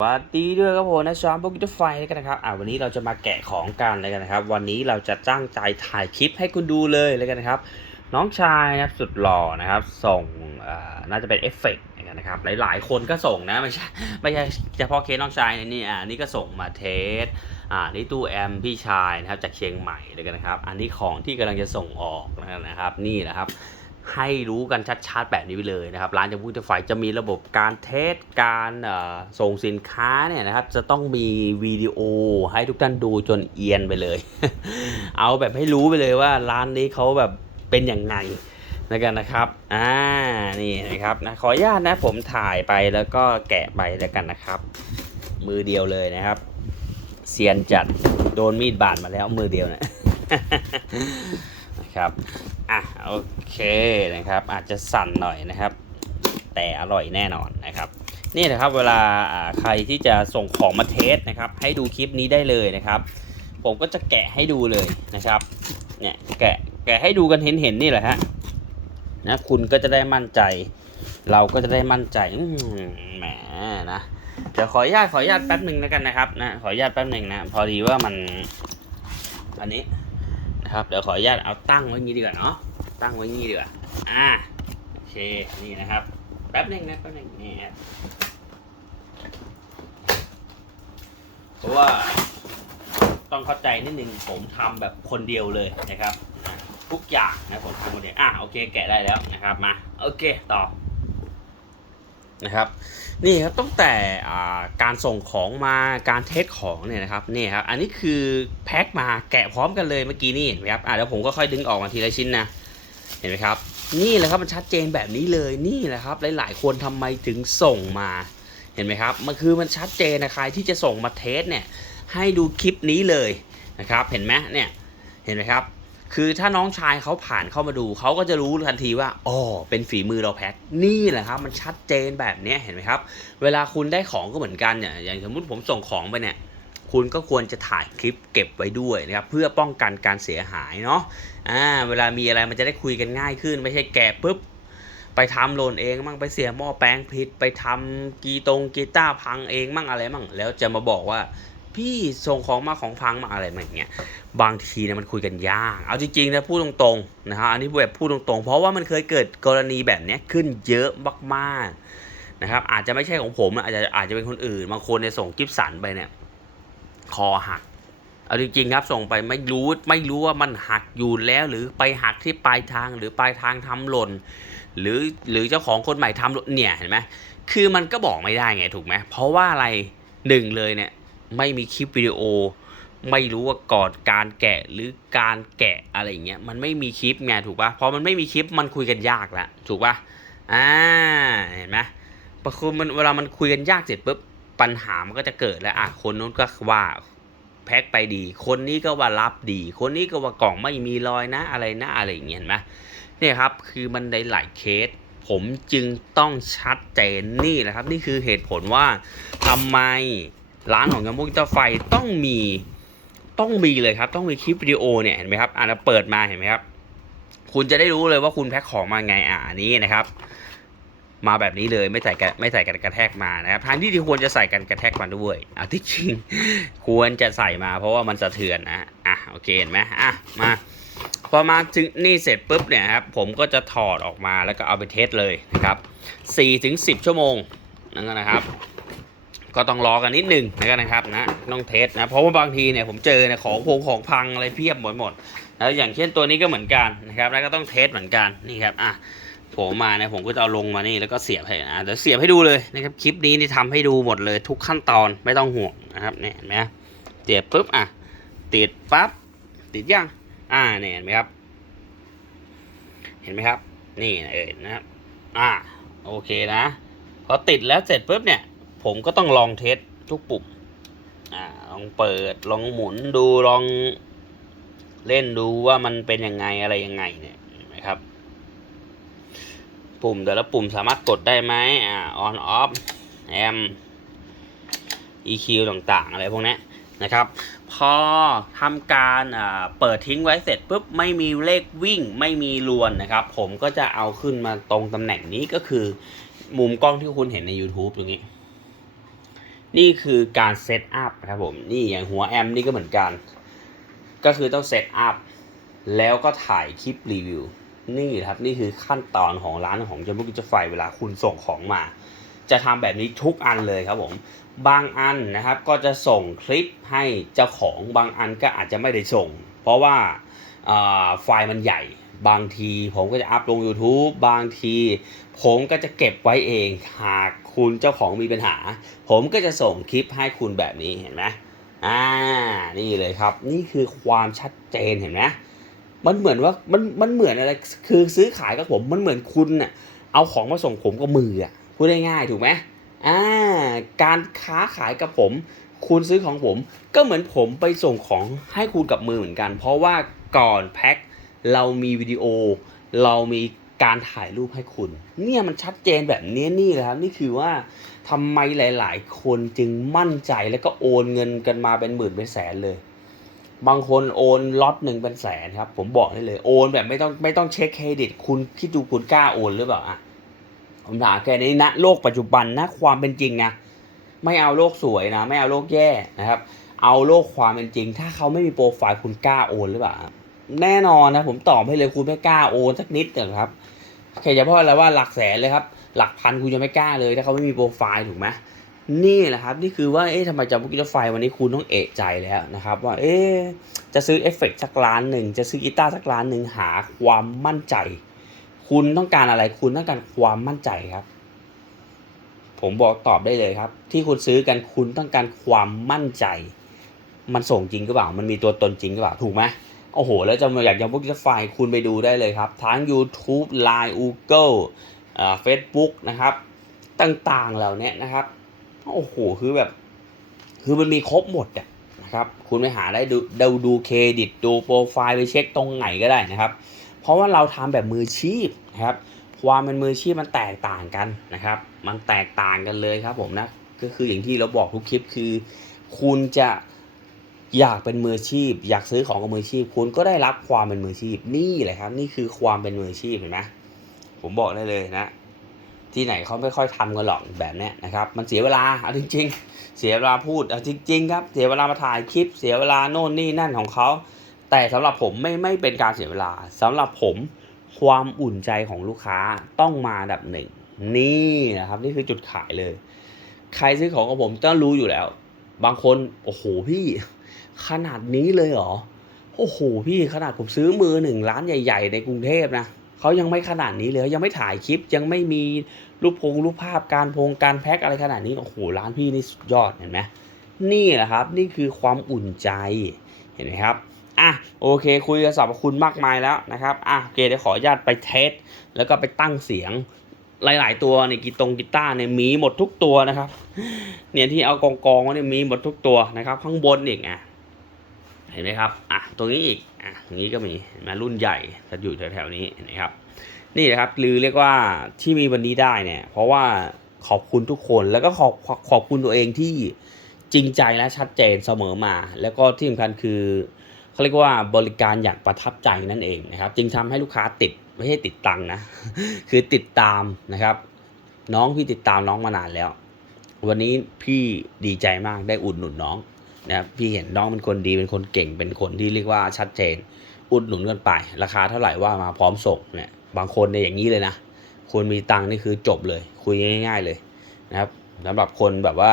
สวัสดีด้วยครับผมนะชอนพวกกิทไฟกันนะครับอ่าวันนี้เราจะมาแกะของกันเลยกันนะครับ วันนี้เราจะจ้างใจถ่ายคลิปให้คุณดูเลยเลยกันนะครับ น้องชายนะครับสุดหล่อนะครับ ส่งอ่าน่าจะเป็นเอฟเฟกต์นะครับ หลายๆ คนก็ส่งนะไม่ใช่ไม่ใช่เฉพาะเคสน้องชายนะนี่อ่านี่ก็ส่งมาเทสอ่านี่ตู้แอมพี่ชายนะครับจากเชียงใหม่เลยกันนะครับ อันนี้ของที่กำลังจะส่งออกนะครับนี่แหละครับ ให้รู้กันชัดๆแบบนี้ไปเลยนะครับ ร้านจะพูดจะไฟจะมีระบบการเทสการส่งสินค้าเนี่ยนะครับ จะต้องมีวิดีโอให้ทุกท่านดูจนเอียนไปเลย เอาแบบให้รู้ไปเลยว่าร้านนี้เขาแบบเป็นอย่างไงนะกันนะครับ อ่า นี่นะครับนะ ขออนุญาตนะผมถ่ายไปแล้วก็แกะไปแล้วกันนะครับ มือเดียวเลยนะครับเซียนจัดโดนมีดบาดมาแล้วมือเดียวนะ นะครับ อะโอเคนะครับ อาจจะสั่นหน่อยนะครับ แต่อร่อยแน่นอนนะครับนี่นะครับเวลาใครที่จะส่งของมาเทสนะครับ ให้ดูคลิปนี้ได้เลยนะครับ ผมก็จะแกะให้ดูเลยนะครับเนี่ยแกะแกะให้ดูกันเห็นเห็นๆนี่แหละฮะนะคุณก็จะได้มั่นใจ เราก็จะได้มั่นใจแหมนะเดี๋ยวขออนุญาตขออนุญาตแป๊บหนึ่งแล้วกันนะครับนะขออนุญาตแป๊บหนึ่งนะพอดีว่ามันอันนี้ นะครับเดี๋ยวขออนุญาตเอาตั้งไว้งี้ดีกว่าเนาะตั้งไว้งี้ดีกว่าอ่าโอเคนี่นะครับแป๊บหนึงนะแป๊บหนึงนี่เพราะว่าต้องเข้าใจนิดนึงผมทำแบบคนเดียวเลยนะครับ ทุกอย่างนะผมทำคนเดียวอะโอเค แกะได้แล้วนะครับมาโอเคต่อ นะครับนี่ครับตั้งแต่การส่งของมาการเทสของเนี่ยนะครับนี่ครับอันนี้คือแพ็คมาแกะพร้อมกันเลยเมื่อกี้นี่เห็นไหมครับอ่าเดี๋ยวผมก็ค่อยดึงออกมาทีละชิ้นนะเห็นไหมครับ นี่แหละครับมันชัดเจนแบบนี้เลยนี่แหละครับ หลาย ๆ คนทำไมถึงส่งมาเห็นไหมครับมันคือมันชัดเจนนะใครที่จะส่งมาเทสเนี่ยให้ดูคลิปนี้เลยนะครับเห็นไหมเนี่ยเห็นไหมครับ คือถ้าน้องชายเขาผ่านเข้ามาดูเขาก็จะรู้ทันทีว่าอ๋อเป็นฝีมือเราแพ็คนี่แหละครับ มันชัดเจนแบบนี้เห็นไหมครับ เวลาคุณได้ของก็เหมือนกันเนี่ยอย่างสมมติผมส่งของไปเนี่ยคุณก็ควรจะถ่ายคลิปเก็บไว้ด้วยนะครับเพื่อป้องกันการเสียหายเนาะอ่าเวลามีอะไรมันจะได้คุยกันง่ายขึ้น ไม่ใช่แกะปุ๊บไปทำโลนเองมั่งไปเสียหม้อแปลงผิดไปทำกีตรงกีตาร์พังเองมั่งอะไรมั่งแล้วจะมาบอกว่า พี่ส่งของมาของพังมาอะไรมาอย่างเงี้ยบางทีเนี่ยมันคุยกันยาก เอาจริงๆนะพูดตรงๆนะฮะอันนี้แบบพูดตรงๆ เพราะว่ามันเคยเกิดกรณีแบบเนี้ยขึ้นเยอะมากๆนะครับ อาจจะไม่ใช่ของผมอาจจะอาจจะเป็นคนอื่นบางคนเนี่ยส่งกิฟสันไปเนี่ยคอหักเอาจริงๆครับส่งไปไม่รู้ไม่รู้ว่ามันหักอยู่แล้ว หรือไปหักที่ปลายทางหรือปลายทางทำหล่น หรือหรือเจ้าของคนใหม่ทำหล่นเนี่ยเห็นไหมคือมันก็บอกไม่ได้ไงถูกไหมเพราะว่าอะไรหนึ่งเลยเนี่ย ไม่มีคลิปวิดีโอ ไม่รู้ว่าก่อนการแกะหรือการแกะอะไรเงี้ยมันไม่มีคลิปไงถูกปะพอมันไม่มีคลิปมันคุยกันยากละถูกปะอ่าเห็นไหมพอคือมันเวลามันคุยกันยากเสร็จปุ๊บปัญหามันก็จะเกิดแล้วอะคนนู้นก็ว่าแพ็คไปดี คนนี้ก็ว่ารับดี คนนี้ก็ว่ากล่องไม่มีรอยนะอะไรนะอะไรอย่างเงี้ยเห็นไหมเนี่ยครับคือมันในหลายเคส ผมจึงต้องชัดเจนนี่แหละครับ นี่คือเหตุผลว่าทำไม ร้านของยามุกิตาไฟต้องมีต้องมีเลยครับ ต้องมีคลิปวิดีโอเนี่ยเห็นไหมครับอ่าเราเปิดมาเห็นไหมครับ คุณจะได้รู้เลยว่าคุณแพ็คของมาไงอ่าอันนี้นะครับ มาแบบนี้เลยไม่ใส่กันไม่ใส่กันกระแทกมานะครับทางที่ที่ควรจะใส่กันกระแทกมาด้วยอะที่จริง ควรจะใส่มาเพราะว่ามันสะเทือนนะอะโอเคเห็นไหมอะมาพอมาถึงนี่เสร็จปุ๊บเนี่ยครับผมก็จะถอดออกมาแล้วก็เอาไปเทสเลยนะครับ4ถึง10 ชั่วโมงนั่นนะครับ ก็ต้องรอกันนิดหนึงนะครับนะต้องเทสนะเพราะว่าบางทีเนี่ยผมเจอเนี่ยของพงของพังอะไรเพียบหมดหมดแล้วอย่างเช่นตัวนี้ก็เหมือนกันนะครับแล้วก็ต้องเทสเหมือนกันนี่ครับอะผมมาเนี่ยผมก็จะเอาลงมานี่แล้วก็เสียบให้อะเดี๋ยวเสียบให้ดูเลยนะครับคลิปนี้นี่ทำให้ดูหมดเลยทุกขั้นตอนไม่ต้องห่วงนะครับเนี่ยเห็นไหมเสียบปุ๊บอะติดปั๊บติดยังอ่าเนี่ยเห็นไหมครับ เห็นไหมครับ นี่เออนะครับ อ่าโอเคนะพอติดแล้วเสร็จปุ๊บเนี่ย ผมก็ต้องลองเทสทุกปุ่มอ่าลองเปิดลองหมุนดูลองเล่นดูว่ามันเป็นยังไงอะไรยังไงเนี่ยนไหมครับ ปุ่มแต่ละปุ่มสามารถกดได้ไหมอ่า on off am EQ ต่างๆ อะไรพวกนี้นะครับ พอทำการอ่าเปิดทิ้งไว้เสร็จปุ๊บไม่มีเลขวิ่งไม่มีลวนนะครับ ผมก็จะเอาขึ้นมาตรงตำแหน่งนี้ก็คือ มุมกล้องที่คุณเห็นใน YouTube ตรงนี้ นี่คือการเซตอัพนะครับผม นี่อย่างหัวแอมนี่ก็เหมือนกัน ก็คือต้องเซตอัพแล้วก็ถ่ายคลิปรีวิว นี่ครับนี่คือขั้นตอนของร้านของจมูกจะไฟเวลาคุณส่งของมา จะทำแบบนี้ทุกอันเลยครับผม บางอันนะครับก็จะส่งคลิปให้เจ้าของบางอันก็อาจจะไม่ได้ส่ง เพราะว่าไฟล์มันใหญ่ บางทีผมก็จะอัพลง YouTube บางที ผมก็จะเก็บไว้เอง หากคุณเจ้าของมีปัญหา ผมก็จะส่งคลิปให้คุณแบบนี้เห็นไหมอ่า นี่เลยครับ นี่คือความชัดเจนเห็นไหมมันเหมือนว่ามันมันเหมือนอะไร คือซื้อขายกับผมมันเหมือนคุณน่ะเอาของมาส่งผมกับมืออะพูดง่ายๆถูกไหมอ่าการค้าขายกับผม คุณซื้อของผม ก็เหมือนผมไปส่งของให้คุณกับมือเหมือนกัน เพราะว่าก่อนแพ็ค เรามีวิดีโอ เรามีการถ่ายรูปให้คุณ เนี่ยมันชัดเจนแบบนี้นี่แหละครับนี่คือว่าทำไมหลาย ๆ คนจึงมั่นใจแล้วก็โอนเงินกันมาเป็นหมื่นเป็นแสนเลย บางคนโอนล็อตหนึ่งเป็นแสนครับ ผมบอกได้เลยโอนแบบไม่ต้องไม่ต้องเช็คเครดิต คุณคิดดูคุณกล้าโอนหรือเปล่าอะผมถามแค่นี้นะโลกปัจจุบันนะความเป็นจริงนะไม่เอาโลกสวยนะ ไม่เอาโลกแย่นะครับ เอาโลกความเป็นจริง ถ้าเขาไม่มีโปรไฟล์คุณกล้าโอนหรือเปล่า แน่นอนนะผมตอบให้เลยคุณไม่กล้าโอนสักนิดเหรอครับแค่เฉพาะอะไรว่าหลักแสนเลยครับ หลักพันคุณจะไม่กล้าเลยถ้าเขาไม่มีโปรไฟล์ถูกไหมนี่แหละครับ นี่คือว่าเอ๊ะทำไมจำพวกกีตาร์ไฟวันนี้คุณต้องเอะใจแล้วนะครับ ว่าเอ๊ะจะซื้อเอฟเฟกต์สักล้านหนึ่งจะซื้อกีตาร์สักล้านหนึ่งหาความมั่นใจ คุณต้องการอะไรคุณต้องการความมั่นใจครับ ผมบอกตอบได้เลยครับ ที่คุณซื้อกันคุณต้องการความมั่นใจ มันส่งจริงหรือเปล่า มันมีตัวตนจริงหรือเปล่าถูกไหม โอ้โห แล้วจะมาอยากจะพวกจะไฟล์คุณไปดูได้เลยครับ ทั้ง YouTube Line Google เอ่อ Facebook นะครับ ต่างๆเหล่านี้นะครับ โอ้โห คือแบบ คือมันมีครบหมดอะนะครับ คุณไปหาได้ดูดูดูเครดิตดูโปรไฟล์ไปเช็คตรงไหนก็ได้นะครับ เพราะว่าเราทำแบบมืออาชีพนะครับ ความเป็นมืออาชีพมันแตกต่างกันนะครับ มันแตกต่างกันเลยครับผมนะ ก็คืออย่างที่เราบอกทุกคลิปคือ คุณจะ อยากเป็นมืออาชีพ อยากซื้อของกับมืออาชีพ คุณก็ได้รับความเป็นมืออาชีพ นี่แหละครับ นี่คือความเป็นมืออาชีพเห็นไหมผมบอกได้เลยนะ ที่ไหนเขาไม่ค่อยทำกันหรอกแบบนี้นะครับ มันเสียเวลาเอาจริง ๆ เสียเวลาพูดเอาจริง ๆ ครับ เสียเวลามาถ่ายคลิป เสียเวลาโน่นนี่นั่นของเขาแต่สำหรับผมไม่ไม่เป็นการเสียเวลาสำหรับผมความอุ่นใจของลูกค้าต้องมาดับหนึ่งนี่นะครับ นี่คือจุดขายเลย ใครซื้อของกับผมต้องรู้อยู่แล้ว บางคนโอ้โหพี่ ขนาดนี้เลยเหรอ โอ้โหพี่ขนาดผมซื้อมือหนึ่งร้านใหญ่ ๆ ในกรุงเทพนะเขายังไม่ขนาดนี้เลยยังไม่ถ่ายคลิปยังไม่มีรูปพงรูปภาพการพงการแพ็คอะไรขนาดนี้โอ้โหร้านพี่นี่สุดยอดเห็นไหมนี่แหละครับ นี่คือความอุ่นใจเห็นไหมครับอะโอเค คุยกับสรรพคุณมากมายแล้วนะครับอะโอเคเดี๋ยวขออนุญาตไปเทสแล้วก็ไปตั้งเสียงหลาย ๆ ตัวในกีตงกีตาร์เนี่ยมีหมดทุกตัวนะครับ เนี่ยที่เอากองกองๆเนี่ยมีหมดทุกตัวนะครับ ข้างบนอีกอะ เห็นไหมครับอะตรงนี้อีกอะตรงนี้ก็มีเห็นไหมรุ่นใหญ่จะอยู่แถวๆนี้เห็นไหมครับ นี่นะครับหรือเรียกว่าที่มีวันนี้ได้เนี่ย เพราะว่าขอบคุณทุกคนแล้วก็ขอบขอบคุณตัวเองที่จริงใจและชัดเจนเสมอมา แล้วก็ที่สำคัญคือเขาเรียกว่าบริการอย่างประทับใจนั่นเองนะครับ จึงทำให้ลูกค้าติดไม่ใช่ติดตังนะ คือติดตามนะครับ น้องพี่ติดตามน้องมานานแล้ว วันนี้พี่ดีใจมากได้อุดหนุนน้อง นะครับพี่เห็นน้องเป็นคนดีเป็นคนเก่งเป็นคนที่เรียกว่าชัดเจน อุดหนุนกันไป ราคาเท่าไหร่ว่ามาพร้อมส่งเนี่ยบางคนเนี่ยอย่างนี้เลยนะคนมีตังค์นี่คือจบเลย คุยง่าย ๆเลยนะครับสำหรับคนแบบว่า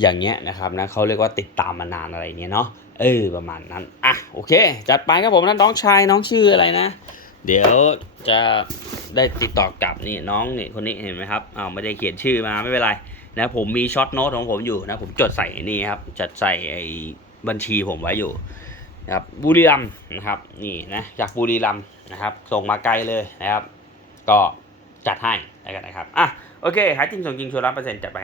อย่างเงี้ยนะครับนะเขาเรียกว่าติดตามมานานอะไรเงี้ยเนาะเออประมาณนั้นอะโอเค จัดไปครับผมนะน้องชายน้องชื่ออะไรนะ เดี๋ยวจะได้ติดต่อกลับนี่น้องนี่คนนี้เห็นไหมครับอ้าวไม่ได้เขียนชื่อมาไม่เป็นไร นะผมมีช็อตโน้ตของผมอยู่นะผมจดใส่นี่ครับจัดใส่ไอ้บัญชีผมไว้อยู่นะครับบุรีรัมนะครับนี่นะจากบุรีรัมนะครับส่งมาไกลเลยนะครับ ก็จัดให้แล้วกันนะครับอะโอเคหายจริงส่งจริงชัวร์ร้อยเปอร์เซ็นต์จัดไป